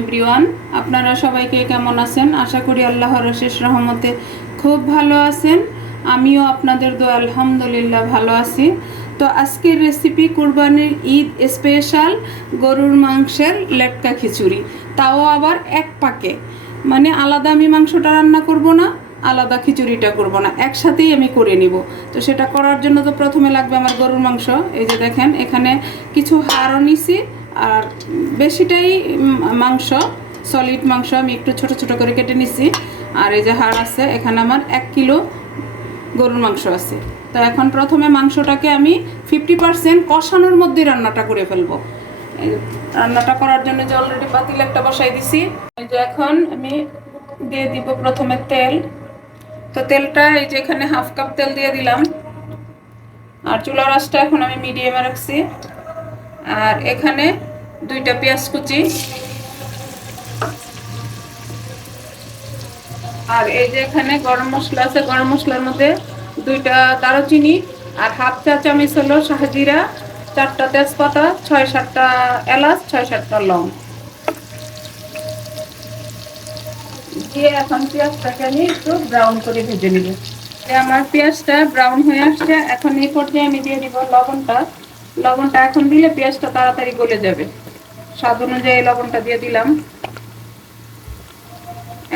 Everyone, আপনারা সবাইকে কেমন আছেন? আশা করি আল্লাহর অশেষ রহমতে খুব ভালো আছেন। আমিও আপনাদের দোয়া আলহামদুলিল্লাহ ভালো আছি। তো আজকের রেসিপি কুরবানির ঈদ স্পেশাল গরুর মাংসের লেটকা খিচুড়ি, তাও আবার এক পাকে। মানে আলাদা আমি মাংসটা রান্না করব না, আলাদা খিচুড়িটা করব না, একসাথেই আমি করে নিব। তো সেটা করার জন্য তো প্রথমে লাগবে আমার গরুর মাংস। এই যে দেখেন, এখানে কিছু হাড়ও নিছি, আর বেশিটাই মাংস, সলিড মাংস আমি একটু ছোট ছোট করে কেটে নিছি। আর এই যে হাড় আছে, এখানে আমার 1 কিলো গরুর মাংস আছে। তো এখন প্রথমে মাংসটাকে আমি 50% কষানোর মধ্যে রান্নাটা করে ফেলবো। রান্নাটা করার জন্য যে অলরেডি পাতিল একটা বসাই দিছি। এই যে এখন আমি দিয়ে দিব প্রথমে তেল। তো তেলটা এই যে এখানে 1/2 কাপ তেল দিয়ে দিলাম। আর চুলার আঁচটা এখন আমি মিডিয়ামে রাখছি। আর এখানে 2টা পেঁয়াজ কুচি, আর এই যে এখানে গরম মশলা আছে, গরম মশলার মধ্যে 2টা দারুচিনি, আর 1/2 চা চামচ হলো শাহজিরা, 4টা তেজপাতা, 6-7টা এলাচ, 6-7টা লং দিয়ে এখন পেঁয়াজটাকে আমি একটু ব্রাউন করে ভেজে নিব। আমার পেঁয়াজটা ব্রাউন হয়ে আসছে। এখন এই পর্যায়ে আমি দিয়ে দিব লবণটা এখন দিলে পেঁয়াজটা তাড়াতাড়ি গলে যাবে। স্বাদ অনুযায়ী লবণটা দিয়ে দিলাম।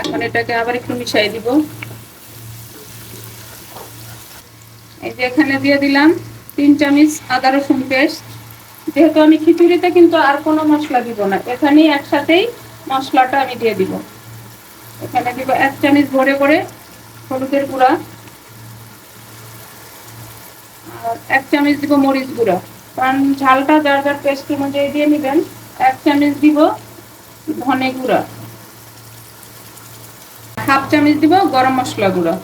এখন এটাকে আবার একটু মিশিয়ে দিব। এই যে এখানে দিয়ে দিলাম 3 চামচ আদা রসুন পেস্ট। যেহেতু আমি খিচুড়িতে কিন্তু আর কোনো মশলা দিব না, এখানেই একসাথেই মশলাটা আমি দিয়ে দিব। এখানে দিব 1 চামচ ভরে করে হলুদের গুঁড়া, আর 1 চামচ দিব মরিচ গুঁড়া। কারণ ঝালটা যার যার পেস্ট অনুযায়ী দিয়ে নেবেন। 1 চামচ দিব ধনে গুঁড়া, 1/2 চামচ দিব গরম মশলা গুঁড়া।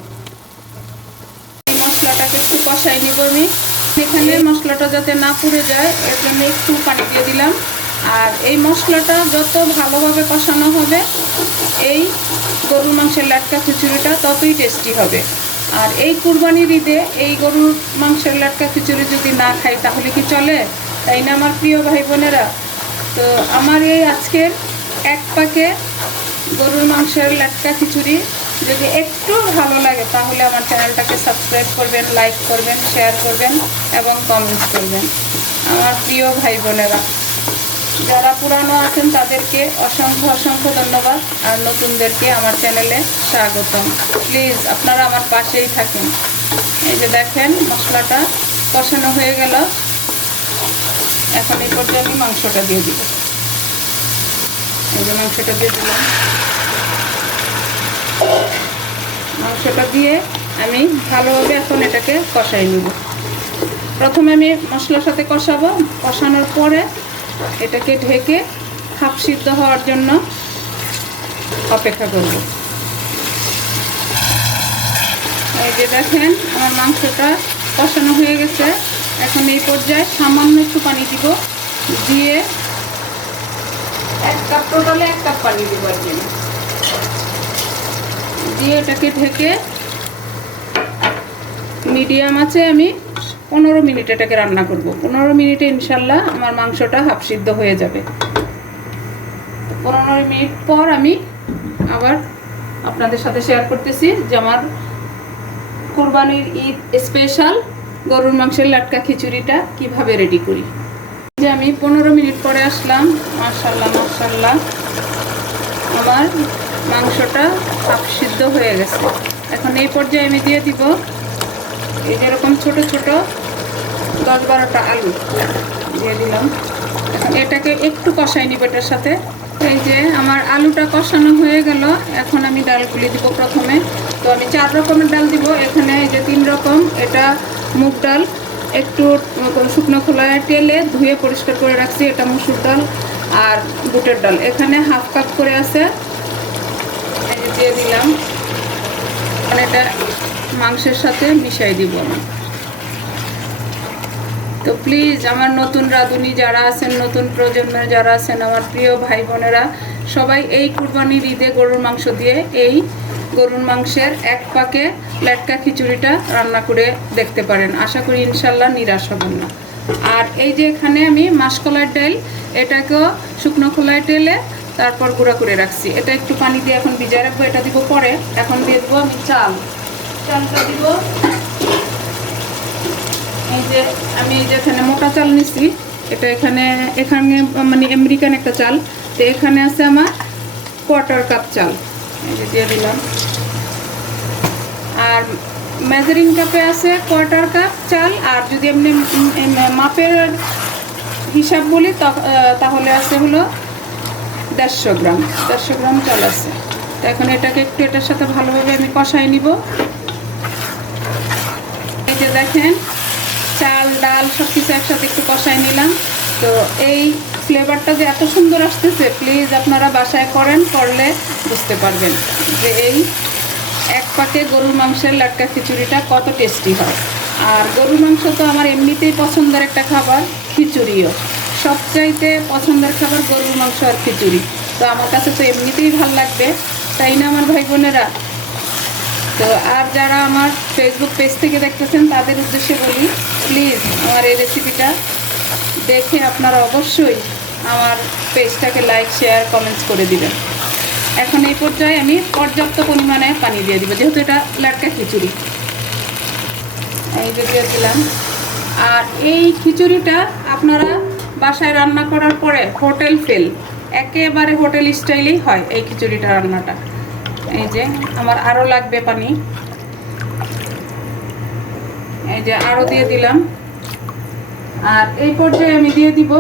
এই মশলাটাকে একটু কষাই নিব আমি। এখানে মশলাটা যাতে না পুড়ে যায় এর জন্য একটু পানি দিয়ে দিলাম। আর এই মশলাটা যত ভালোভাবে কষানো হবে, এই গরুর মাংসের লেটকা খিচুড়িটা ততই টেস্টি হবে। আর এই কুরবানির ঈদে এই গরুর মাংসের লেটকা খিচুড়ি যদি না খাই তাহলে কি চলে? তাই না আমার প্রিয় ভাই বোনেরা? তো আমার এই আজকের এক পাকে গরুর মাংসের লেটকা খিচুড়ি যদি একটু ভালো লাগে তাহলে আমার চ্যানেলটাকে সাবস্ক্রাইব করবেন, লাইক করবেন, শেয়ার করবেন এবং কমেন্টস করবেন। আমার প্রিয় ভাই বোনেরা, যারা পুরানো আছেন তাদেরকে অসংখ্য ধন্যবাদ, আর নতুনদেরকে আমার চ্যানেলে স্বাগতম। প্লিজ আপনারা আমার পাশেই থাকেন। এই যে দেখেন মশলাটা কষানো হয়ে গেল। এখন এই পর্যায়ে আমি মাংসটা দিয়ে দিব। এই যে মাংসটা দিয়ে দিলাম। মাংসটা দিয়ে আমি ভালোভাবে এখন এটাকে কষাই নেব। প্রথমে আমি মশলার সাথে কষাবো, কষানোর পরে এটাকে ঢেকে হাফ সিদ্ধ হওয়ার জন্য অপেক্ষা করব। এই যে দেখেন আমার মাংসটা কষানো হয়ে গেছে। এখন এই পর্যায়ে সামান্য একটু পানি দিব, দিয়ে 1 কাপ, টোটালে 1 কাপ পানি দিব আর কি। দিয়ে এটাকে ঢেকে মিডিয়াম আছে আমি 15 মিনিট এটাকে রান্না করব। 15 মিনিটে ইনশাল্লাহ আমার মাংসটা হাফ সিদ্ধ হয়ে যাবে। 15 মিনিট পর আমি আবার আপনাদের সাথে শেয়ার করতেছি যে আমার কুরবানির ঈদ স্পেশাল গরুর মাংসের লেটকা খিচুড়িটা কিভাবে রেডি করি। যে আমি 15 মিনিট পরে আসলাম। মাশাআল্লাহ আমার মাংসটা হাফ সিদ্ধ হয়ে গেছে। এখন এই পর্যায়ে আমি দিয়ে দিব এই যেরকম ছোট ছোট 10-12টা আলু দিয়ে দিলাম। এখন এটাকে একটু কষাই নিব এটার সাথে। এই যে আমার আলুটা কষানো হয়ে গেল। এখন আমি ডালগুলি দিব প্রথমে। তো আমি 4 রকমের ডাল দিব এখানে। এই যে 3 রকম, এটা মুগ ডাল, একটু শুকনো খোলায় তেলে ধুয়ে পরিষ্কার করে রাখছি, এটা মসুর ডাল, আর বুটের ডাল এখানে 1/2 কাপ করে আছে। দিয়ে দিলাম। এটা মাংসের সাথে মিশাই দিব আমি। তো প্লিজ আমার নতুন রাঁধুনি যারা আছেন, নতুন প্রজন্মের যারা আছেন, আমার প্রিয় ভাই বোনেরা, সবাই এই কুরবানির ঈদে গরুর মাংস দিয়ে এই গরুর মাংসের এক পাকে লেটকা খিচুড়িটা রান্না করে দেখতে পারেন। আশা করি ইনশাল্লাহ নিরাশ হবেন না। আর এই যে এখানে আমি মাসকলাইয়ের ডাল, এটাকেও শুকনো খোলায় তেলে তারপর গুঁড়া করে রাখছি। এটা একটু পানি দিয়ে এখন ভিজিয়ে রাখবো, এটা দিব পরে। এখন দিয়ে দেবো আমি চালটা দিব। এই যে আমি যেখানে মোটা চাল নিছি, এটা এখানে মানে আমেরিকান একটা চাল, তো এখানে আছে আমার 1/4 কাপ চাল, এই যে দিয়ে দিলাম। আর মেজারিং কাপে আছে 1/4 কাপ চাল, আর যদি এমনি মাপের হিসাব বলি তাহলে আছে হলো 150 গ্রাম চাল আছে। তো এখন এটাকে একটু এটার সাথে ভালোভাবে আমি কষাই নিব। এই যে দেখেন চাল ডাল সব কিছু একসাথে একটু কষাই নিলাম। তো এই ফ্লেভারটা যে এত সুন্দর আসতেছে, প্লিজ আপনারা বাসায় করলে বুঝতে পারবেন যে এই এক পাকে গরুর মাংসের লাটকা খিচুড়িটা কত টেস্টি হয়। আর গরুর মাংস তো আমার এমনিতেই পছন্দের একটা খাবার, খিচুড়িও সবচাইতে পছন্দের খাবার গরুর মাংস আর খিচুড়ি। তো আমার কাছে তো এমনিতেই ভাল লাগবে, তাই না আমার ভাই বোনেরা? তো আর যারা আমার ফেসবুক পেজ থেকে দেখতেছেন তাদের উদ্দেশ্যে বলি, প্লিজ আমার এই রেসিপিটা দেখে আপনারা অবশ্যই আমার পেজটাকে লাইক শেয়ার কমেন্টস করে দিবেন। এখন এই পর্যায়ে আমি পর্যাপ্ত পরিমাণে পানি দিয়ে দিব, যেহেতু এটা লাটকা খিচুড়ি। এই যে দিয়ে দিলাম। আর এই খিচুড়িটা আপনারা বাসায় রান্না করার পরে হোটেল ফেল, একেবারে হোটেল স্টাইলেই হয় এই খিচুড়িটা রান্নাটা। এই যে আমার আরও লাগবে পানি, এই যে আরও দিয়ে দিলাম। আর এই পর্যায়ে আমি দিয়ে দিব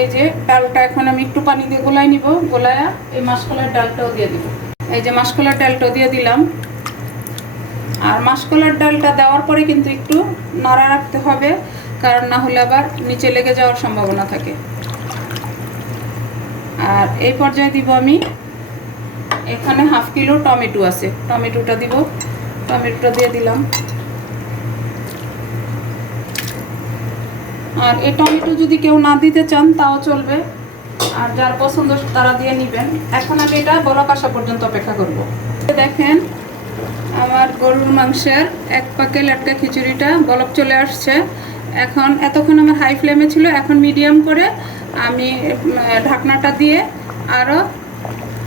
এই যে ডালটা। এখন আমি একটু পানি দিয়ে গোলাই নিব, গোলায়া এই মাসকলার ডালটাও দিয়ে দিব। এই যে মাসকলার ডালটাও দিয়ে দিলাম। আর মাসকলার ডালটা দেওয়ার পরে কিন্তু একটু নাড়া রাখতে হবে, কারণ না হলে আবার নিচে লেগে যাওয়ার সম্ভাবনা থাকে। আর এই পর্যায়ে দিব আমি এখানে 1/2 কিলো টমেটো আছে, টমেটোটা দিব। টমেটোটা দিয়ে দিলাম। আর এই টমেটো যদি কেউ না দিতে চান তাও চলবে, আর যার পছন্দ তারা দিয়ে নেবেন। এখন আমি এটা বলক আসা পর্যন্ত অপেক্ষা করব। দেখেন আমার গরুর মাংসের এক পাকে লাটকা খিচুড়িটা বলক চলে আসছে। এখন এতক্ষণ আমার হাই ফ্লেমে ছিল, এখন মিডিয়াম করে আমি ঢাকনাটা দিয়ে আরও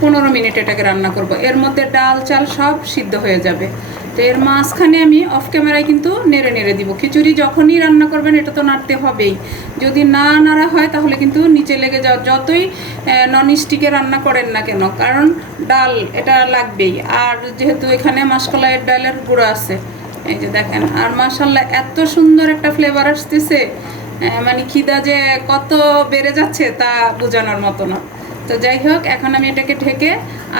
15 মিনিট এটাকে রান্না করব। এর মধ্যে ডাল চাল সব সিদ্ধ হয়ে যাবে। তো এর মাঝখানে আমি অফ ক্যামেরায় কিন্তু নেড়ে নেড়ে দিব। খিচুড়ি যখনই রান্না করবেন এটা তো নাড়তে হবেই, যদি না নাড়া হয় তাহলে কিন্তু নিচে লেগে যাওয়া, যতই নন স্টিকে রান্না করেন না কেন, কারণ ডাল এটা লাগবেই। আর যেহেতু এখানে মাসকলাইয়ের ডালের গুঁড়ো আছে, এই যে দেখেন। আর মাশাআল্লাহ এত সুন্দর একটা ফ্লেভার আসতেছে, মানে খিদা যে কত বেড়ে যাচ্ছে তা বোঝানোর মতো না। তো যাই হোক, এখন আমি এটাকে ঢেকে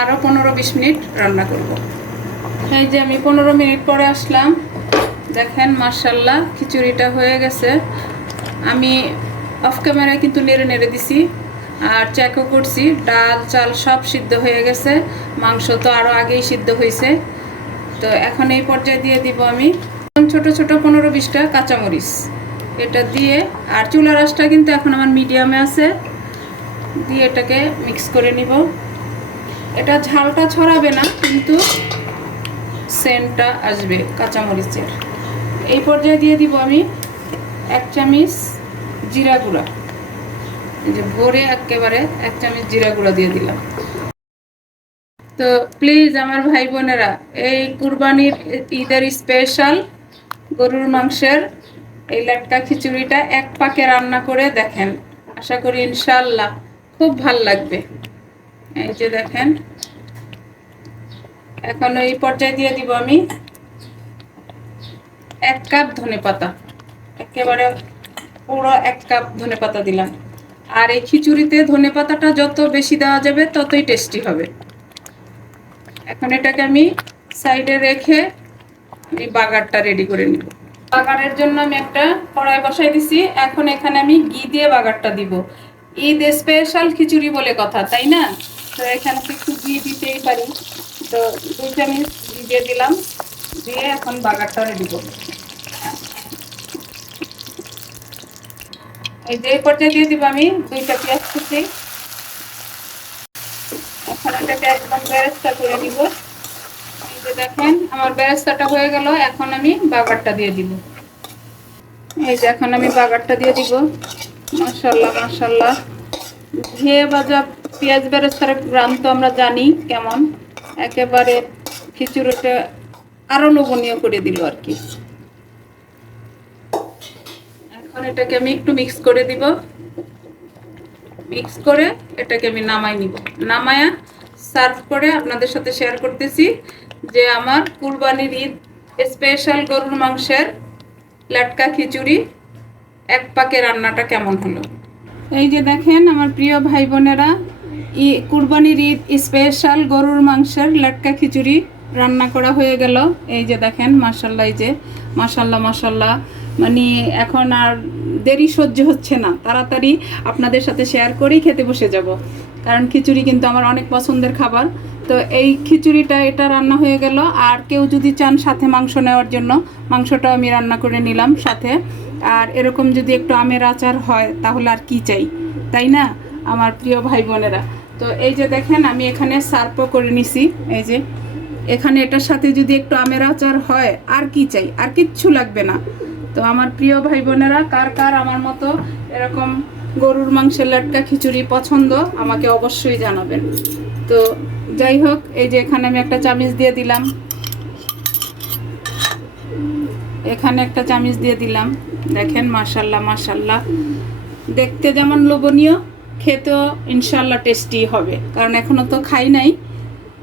আরও 15-20 মিনিট রান্না করব। এই যে আমি 15 মিনিট পরে আসলাম। দেখেন মাশাআল্লাহ খিচুড়িটা হয়ে গেছে। আমি অফ ক্যামেরায় কিন্তু নেড়ে নেড়ে দিছি, আর চেকও করছি, ডাল চাল সব সিদ্ধ হয়ে গেছে। মাংস তো আরও আগেই সিদ্ধ হয়েছে। তো এখন এই পর্যায়ে দিয়ে দিব আমি ছোট ছোট 15-20টা কাঁচামরিচ, এটা দিয়ে। আর চুলার আঁচটা কিন্তু এখন আমার মিডিয়ামে আছে, দিয়ে এটাকে মিক্স করে নিব। এটা ঝালটা ছড়াবে না, কিন্তু সেন্টটা আসবে কাঁচামরিচের। এই পর্যায়ে দিয়ে দিব আমি 1 চামচ জিরা গুঁড়া, এই যে ভরে একেবারে 1 চামচ জিরা গুঁড়া দিয়ে দিলাম। তো প্লিজ আমার ভাই বোনেরা, এই কুরবানির ঈদের স্পেশাল গরুর মাংসের এই লাটকা খিচুড়িটা এক পাকে রান্না করে দেখেন, আশা করি ইনশাআল্লাহ খুব ভাল লাগবে। এই যে দেখেন, এখন এই পর্যায়ে দিয়ে দিব আমি 1 কাপ ধনেপাতা, একেবারে পুরো 1 কাপ ধনেপাতা দিলাম। আর এই খিচুড়িতে ধনেপাতাটা যত বেশি দেওয়া যাবে ততই টেস্টি হবে। এখন এটাকে আমি সাইডে রেখে এই বাগারটা রেডি করে নিব। বাগারের জন্য আমি একটা কড়াই বসাই দিছি। এখন এখানে আমি ঘি দিয়ে বাগারটা দিব। ঈদ স্পেশাল খিচুড়ি বলে কথা, তাই না? তো এখানে তো একটু ঘি দিতেই পারি। তো 2 চামচ ঘি দিয়ে দিলাম, দিয়ে এখন বাগারটা রেডি করব। এই যে পর্যায়ে দিয়ে দিব আমি 2টা পেঁয়াজ কুচি। এখন এটাকে একদম বেরেস্তা করে দিব। এই যে দেখেন আমার বেরেস্তাটা হয়ে গেল। এখন আমি বাগারটা দিয়ে দিব। এই যে এখন আমি বাগারটা দিয়ে দিব। মাশাআল্লাহ মাশাআল্লাহ, ঘিয়ে ভাজা পেঁয়াজ বেরেস্তার গ্রাম তো আমরা জানি কেমন, একেবারে খিচুড়িটা আরো লোভনীয় করে দিল আর কি। এখন এটাকে আমি একটু মিক্স করে দিব, মিক্স করে এটাকে আমি নামাই নিব, নামায়া সার্ভ করে আপনাদের সাথে শেয়ার করতেছি যে আমার কুরবানির ঈদ স্পেশাল গরুর মাংসের লাটকা খিচুড়ি এক পাকে রান্নাটা কেমন হলো। এই যে দেখেন আমার প্রিয় ভাই বোনেরা, কুরবানির ঈদ স্পেশাল গরুর মাংসের লাটকা খিচুড়ি রান্না করা হয়ে গেল। এই যে দেখেন মাশাল্লাহ, এই যে মাশাল্লাহ মাশাল্লাহ, মানে এখন আর দেরি সহ্য হচ্ছে না, তাড়াতাড়ি আপনাদের সাথে শেয়ার করেই খেতে বসে যাব, কারণ খিচুড়ি কিন্তু আমার অনেক পছন্দের খাবার। তো এই খিচুড়িটা এটা রান্না হয়ে গেল। আর কেউ যদি চান সাথে মাংস নেওয়ার জন্য, মাংসটাও আমি রান্না করে নিলাম সাথে। আর এরকম যদি একটু আমের আচার হয় তাহলে আর কি চাই, তাই না আমার প্রিয় ভাই বোনেরা। তো এই যে দেখেন আমি এখানে সার্ভও করে নিছি, এই যে এখানে এটার সাথে যদি একটু আমের আচার হয় আর কি চাই, আর কিচ্ছু লাগবে না। তো আমার প্রিয় ভাই বোনেরা, কার কার আমার মতো এরকম গরুর মাংসের লাটকা খিচুড়ি পছন্দ আমাকে অবশ্যই জানাবেন। তো যাই হোক, এই যে এখানে আমি একটা চামচ দিয়ে দিলাম, এখানে একটা চামচ দিয়ে দিলাম। দেখেন মাশাল্লাহ মাশাল্লাহ, দেখতে যেমন লোভনীয়, খেতেও ইনশাল্লাহ টেস্টি হবে, কারণ এখনো তো খাই নাই,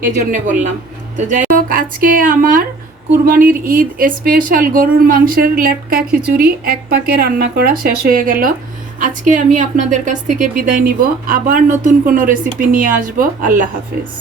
এই জন্যে বললাম। তো যাই হোক, আজকে আমার কুরবানির ঈদ স্পেশাল গরুর মাংসের লাটকা খিচুড়ি এক পাকে রান্না করা শেষ হয়ে গেল। আজকে আমি আপনাদের কাছ থেকে বিদায় নিব, আবার নতুন কোনো রেসিপি নিয়ে আসব। আল্লাহ হাফেজ।